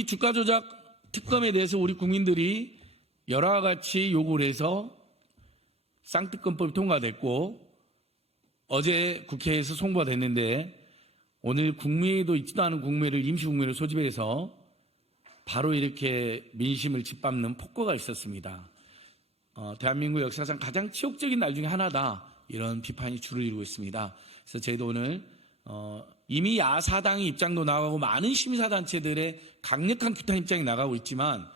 이 주가 조작 특검에 대해서 우리 국민들이 여러 가지 요구를 해서 쌍특검법이 통과됐고 어제 국회에서 송부가 됐는데 오늘 국무회의도 있지도 않은 국무회의를 임시국무회를 소집해서 바로 이렇게 민심을 짓밟는 폭거가 있었습니다. 대한민국 역사상 가장 치욕적인 날 중에 하나다. 이런 비판이 주를 이루고 있습니다. 그래서 저희도 오늘 이미 야사당의 입장도 나가고 많은 시민사단체들의 강력한 규탄 입장이 나가고 있지만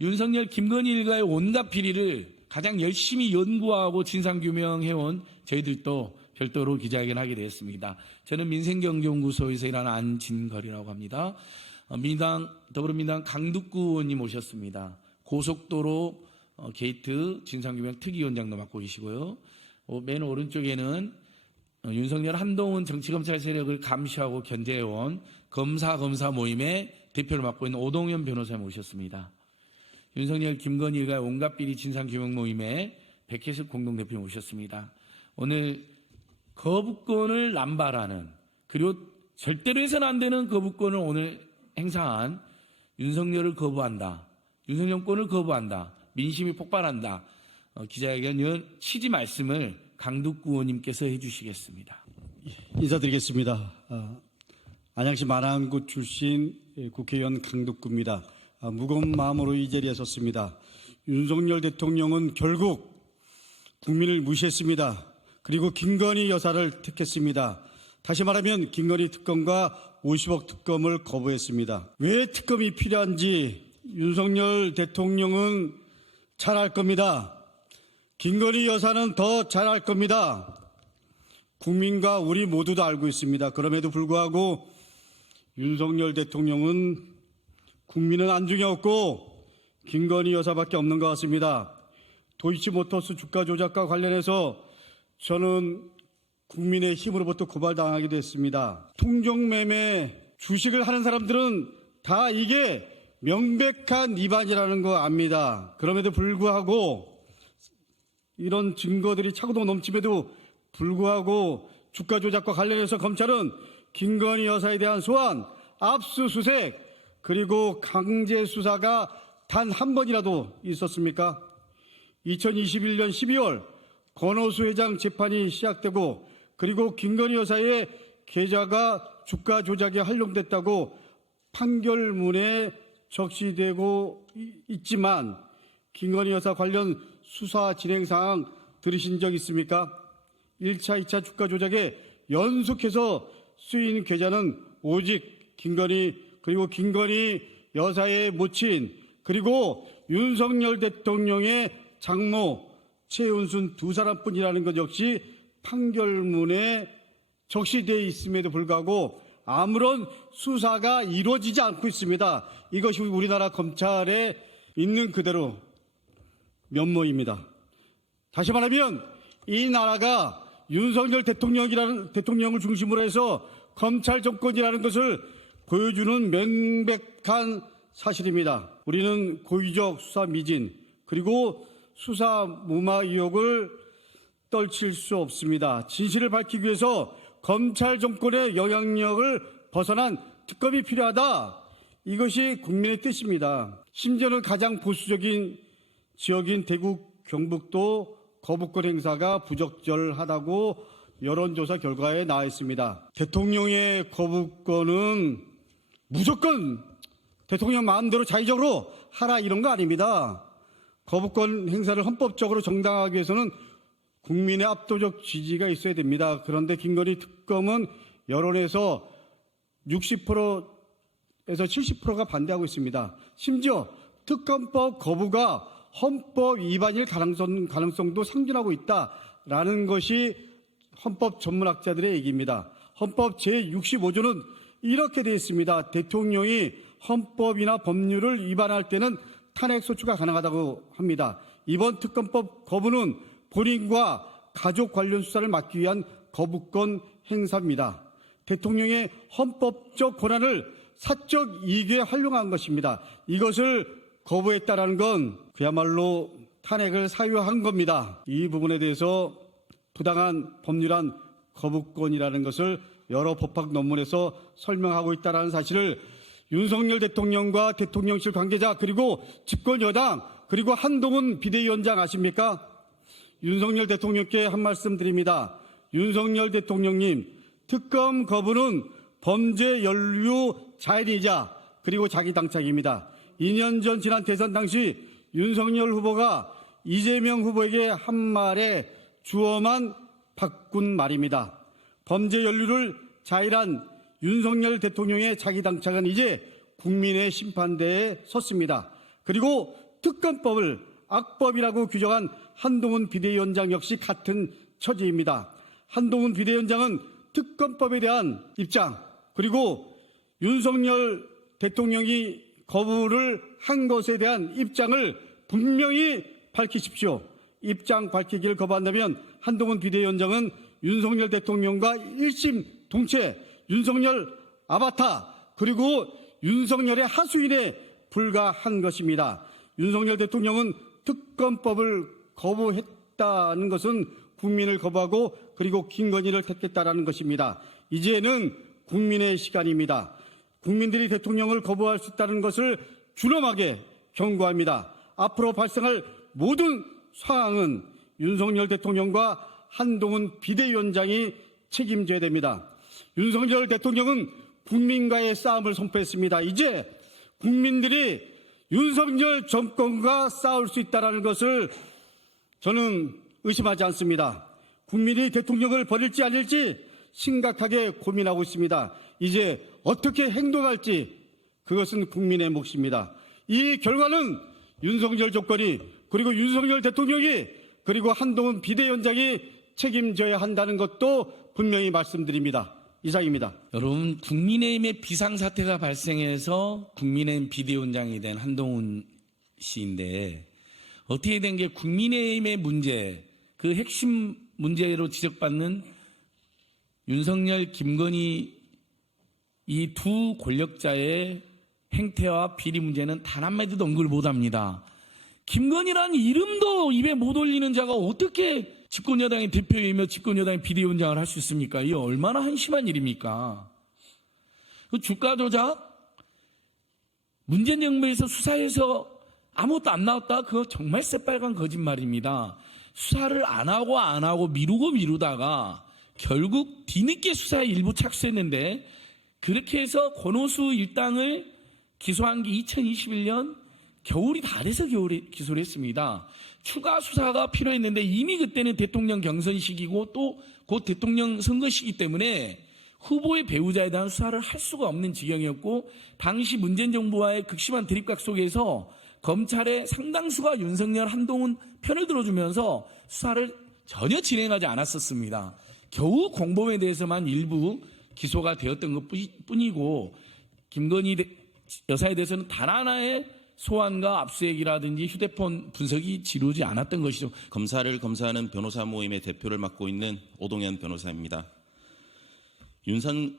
윤석열, 김건희 일가의 온갖 비리를 가장 열심히 연구하고 진상규명해온 저희들도 별도로 기자회견하게 되었습니다. 저는 민생경제연구소에서 일하는 안진걸이라고 합니다. 더불어민주당 강두구 의원님 오셨습니다. 고속도로 게이트 진상규명 특위위원장도 맡고 계시고요. 맨 오른쪽에는 윤석열 한동훈 정치검찰 세력을 감시하고 견제해온 검사 모임의 대표를 맡고 있는 오동현 변호사님 오셨습니다. 윤석열, 김건희 일가의 온갖 비리 진상규명 모임의 백혜숙 공동대표님 오셨습니다. 오늘 거부권을 남발하는 그리고 절대로 해서는 안 되는 거부권을 오늘 행사한 윤석열을 거부한다. 윤석열권을 거부한다. 민심이 폭발한다. 기자회견 취지 말씀을 강두구 의원님께서 해주시겠습니다. 인사드리겠습니다. 안양시 마랑구 출신 국회의원 강두구입니다. 무거운 마음으로 이 자리에 섰습니다. 윤석열 대통령은 결국 국민을 무시했습니다. 그리고 김건희 여사를 택했습니다. 다시 말하면 김건희 특검과 50억 특검을 거부했습니다. 왜 특검이 필요한지 윤석열 대통령은 잘 알 겁니다. 김건희 여사는 더 잘 알 겁니다. 국민과 우리 모두도 알고 있습니다. 그럼에도 불구하고 윤석열 대통령은 국민은 안중에 없고 김건희 여사밖에 없는 것 같습니다. 도이치모터스 주가 조작과 관련해서 저는 국민의힘으로부터 고발당하기도 했습니다. 통정매매 주식을 하는 사람들은 다 이게 명백한 위반이라는 거 압니다. 그럼에도 불구하고 이런 증거들이 차고도 넘침에도 불구하고 주가 조작과 관련해서 검찰은 김건희 여사에 대한 소환, 압수수색 그리고 강제 수사가 단 한 번이라도 있었습니까? 2021년 12월 권오수 회장 재판이 시작되고 그리고 김건희 여사의 계좌가 주가 조작에 활용됐다고 판결문에 적시되고 있지만 김건희 여사 관련 수사 진행 사항 들으신 적 있습니까? 1차, 2차 주가 조작에 연속해서 쓰인 계좌는 오직 김건희 그리고 김건희 여사의 모친 그리고 윤석열 대통령의 장모 최은순 두 사람뿐이라는 것 역시 판결문에 적시되어 있음에도 불구하고 아무런 수사가 이루어지지 않고 있습니다. 이것이 우리나라 검찰에 있는 그대로 면모입니다. 다시 말하면 이 나라가 윤석열 대통령을 중심으로 해서 검찰 정권이라는 것을 보여주는 명백한 사실입니다. 우리는 고의적 수사 미진 그리고 수사 무마 의혹을 떨칠 수 없습니다. 진실을 밝히기 위해서 검찰 정권의 영향력을 벗어난 특검이 필요하다. 이것이 국민의 뜻입니다. 심지어는 가장 보수적인 지역인 대구, 경북도 거부권 행사가 부적절하다고 여론조사 결과에 나와 있습니다. 대통령의 거부권은 무조건 대통령 마음대로 자의적으로 하라 이런 거 아닙니다. 거부권 행사를 헌법적으로 정당화하기 위해서는 국민의 압도적 지지가 있어야 됩니다. 그런데 김건희 특검은 여론에서 60%에서 70%가 반대하고 있습니다. 심지어 특검법 거부가 헌법 위반일 가능성도 상존하고 있다라는 것이 헌법 전문학자들의 얘기입니다. 헌법 제65조는 이렇게 되어 있습니다. 대통령이 헌법이나 법률을 위반할 때는 탄핵소추가 가능하다고 합니다. 이번 특검법 거부는 본인과 가족 관련 수사를 막기 위한 거부권 행사입니다. 대통령의 헌법적 권한을 사적 이익에 활용한 것입니다. 이것을 거부했다라는 건 그야말로 탄핵을 사유한 겁니다. 이 부분에 대해서 부당한 법률안 거부권이라는 것을 여러 법학 논문에서 설명하고 있다는 사실을 윤석열 대통령과 대통령실 관계자 그리고 집권 여당 그리고 한동훈 비대위원장 아십니까? 윤석열 대통령께 한 말씀 드립니다. 윤석열 대통령님, 특검 거부는 범죄 연루 자인이자 그리고 자기 당착입니다. 2년 전 지난 대선 당시 윤석열 후보가 이재명 후보에게 한 말에 주어만 바꾼 말입니다. 범죄 연루를 자일한 윤석열 대통령의 자기 당착은 이제 국민의 심판대에 섰습니다. 그리고 특검법을 악법이라고 규정한 한동훈 비대위원장 역시 같은 처지입니다. 한동훈 비대위원장은 특검법에 대한 입장 그리고 윤석열 대통령이 거부를 한 것에 대한 입장을 분명히 밝히십시오. 입장 밝히기를 거부한다면 한동훈 비대위원장은 윤석열 대통령과 일심동체 윤석열 아바타 그리고 윤석열의 하수인에 불과한 것입니다. 윤석열 대통령은 특검법을 거부했다는 것은 국민을 거부하고 그리고 김건희를 택했다라는 것입니다. 이제는 국민의 시간입니다. 국민들이 대통령을 거부할 수 있다는 것을 준엄하게 경고합니다. 앞으로 발생할 모든 상황은 윤석열 대통령과 한동훈 비대위원장이 책임져야 됩니다. 윤석열 대통령은 국민과의 싸움을 선포했습니다. 이제 국민들이 윤석열 정권과 싸울 수 있다는 것을 저는 의심하지 않습니다. 국민이 대통령을 버릴지 아닐지 심각하게 고민하고 있습니다. 이제 어떻게 행동할지 그것은 국민의 몫입니다. 이 결과는 윤석열 정권이 그리고 윤석열 대통령이 그리고 한동훈 비대위원장이 책임져야 한다는 것도 분명히 말씀드립니다. 이상입니다. 여러분, 국민의힘의 비상사태가 발생해서 국민의힘 비대위원장이 된 한동훈 씨인데 어떻게 된 게 국민의힘의 문제, 그 핵심 문제로 지적받는 윤석열, 김건희 이 두 권력자의 행태와 비리 문제는 단 한마디도 언급을 못합니다. 김건희라는 이름도 입에 못 올리는 자가 어떻게 집권여당의 대표이며 집권여당의 비대위원장을 할 수 있습니까? 이게 얼마나 한심한 일입니까? 주가 조작, 문재인 정부에서 수사해서 아무것도 안 나왔다? 그거 정말 새빨간 거짓말입니다. 수사를 안 하고 미루다가 결국 뒤늦게 수사에 일부 착수했는데 그렇게 해서 권오수 일당을 기소한 게 2021년 겨울이 다 돼서 기소를 했습니다. 추가 수사가 필요했는데 이미 그때는 대통령 경선 시기고 또 곧 대통령 선거 시기 때문에 후보의 배우자에 대한 수사를 할 수가 없는 지경이었고 당시 문재인 정부와의 극심한 대립각 속에서 검찰의 상당수가 윤석열, 한동훈 편을 들어주면서 수사를 전혀 진행하지 않았었습니다. 겨우 공범에 대해서만 일부 기소가 되었던 것뿐이고 김건희 여사에 대해서는 단 하나의 소환과 압수수색이라든지 휴대폰 분석이 지루지 않았던 것이죠. 검사를 검사하는 변호사 모임의 대표를 맡고 있는 오동현 변호사입니다.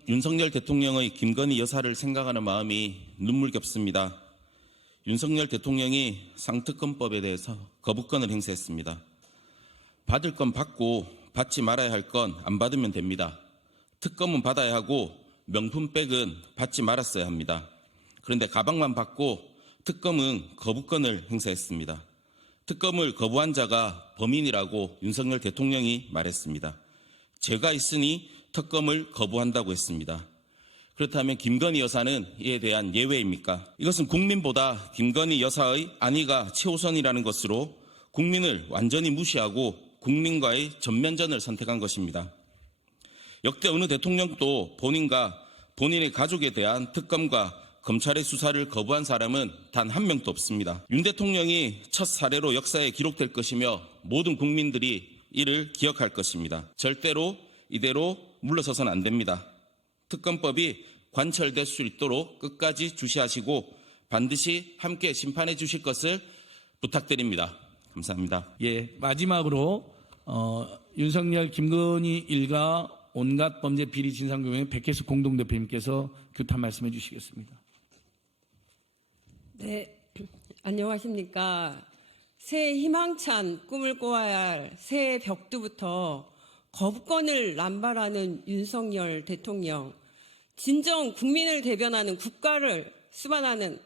윤석열 대통령의 김건희 여사를 생각하는 마음이 눈물겹습니다. 윤석열 대통령이 상특검법에 대해서 거부권을 행사했습니다. 받을 건 받고 받지 말아야 할 건 안 받으면 됩니다. 특검은 받아야 하고 명품백은 받지 말았어야 합니다. 그런데 가방만 받고 특검은 거부권을 행사했습니다. 특검을 거부한 자가 범인이라고 윤석열 대통령이 말했습니다. 죄가 있으니 특검을 거부한다고 했습니다. 그렇다면 김건희 여사는 이에 대한 예외입니까? 이것은 국민보다 김건희 여사의 안위가 최우선이라는 것으로 국민을 완전히 무시하고 국민과의 전면전을 선택한 것입니다. 역대 어느 대통령도 본인과 본인의 가족에 대한 특검과 검찰의 수사를 거부한 사람은 단 한 명도 없습니다. 윤 대통령이 첫 사례로 역사에 기록될 것이며 모든 국민들이 이를 기억할 것입니다. 절대로 이대로 물러서서는 안 됩니다. 특검법이 관철될 수 있도록 끝까지 주시하시고 반드시 함께 심판해 주실 것을 부탁드립니다. 감사합니다. 예, 마지막으로 윤석열, 김건희 일가 온갖 범죄 비리 진상규명의 백혜숙 공동대표님께서 규탄 말씀해 주시겠습니다. 네, 안녕하십니까. 새해 희망찬 꿈을 꿔야 할 새해 벽두부터 거부권을 남발하는 윤석열 대통령, 진정 국민을 대변하는 국가를 수반하는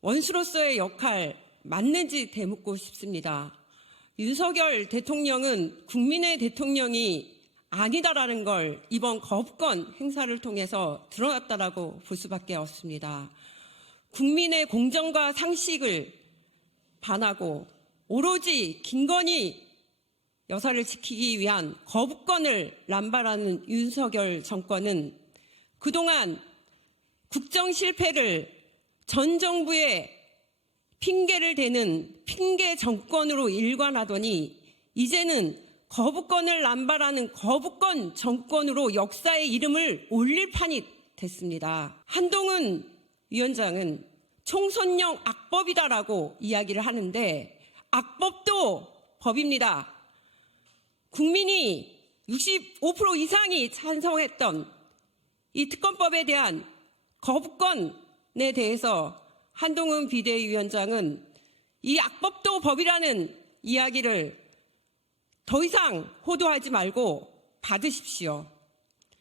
원수로서의 역할 맞는지 되묻고 싶습니다. 윤석열 대통령은 국민의 대통령이 아니다라는 걸 이번 거부권 행사를 통해서 드러났다라고 볼 수밖에 없습니다. 국민의 공정과 상식을 반하고 오로지 김건희 여사를 지키기 위한 거부권을 남발하는 윤석열 정권은 그동안 국정 실패를 전 정부의 핑계를 대는 핑계 정권으로 일관하더니 이제는 거부권을 남발하는 거부권 정권으로 역사의 이름을 올릴 판이 됐습니다. 한동훈 위원장은 총선용 악법이다라고 이야기를 하는데 악법도 법입니다. 국민이 65% 이상이 찬성했던 이 특검법에 대한 거부권에 대해서 한동훈 비대위원장은 이 악법도 법이라는 이야기를 더 이상 호도하지 말고 받으십시오.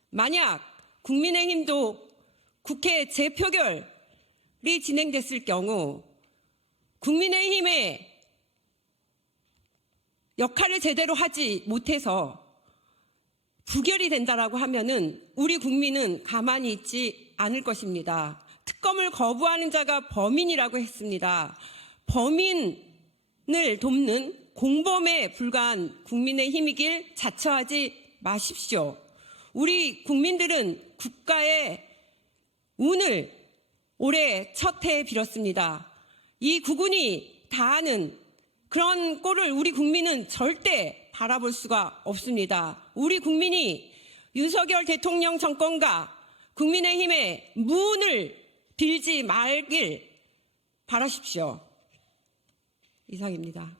만약 국민의힘도 국회 재표결이 진행됐을 경우 국민의힘의 역할을 제대로 하지 못해서 부결이 된다라고 하면은 우리 국민은 가만히 있지 않을 것입니다. 특검을 거부하는 자가 범인이라고 했습니다. 범인을 돕는 공범에 불과한 국민의힘이길 자처하지 마십시오. 우리 국민들은 국가의 운을 올해 첫 해에 빌었습니다. 이 국운이 다하는 그런 꼴을 우리 국민은 절대 바라볼 수가 없습니다. 우리 국민이 윤석열 대통령 정권과 국민의힘의 무운을 빌지 말길 바라십시오. 이상입니다.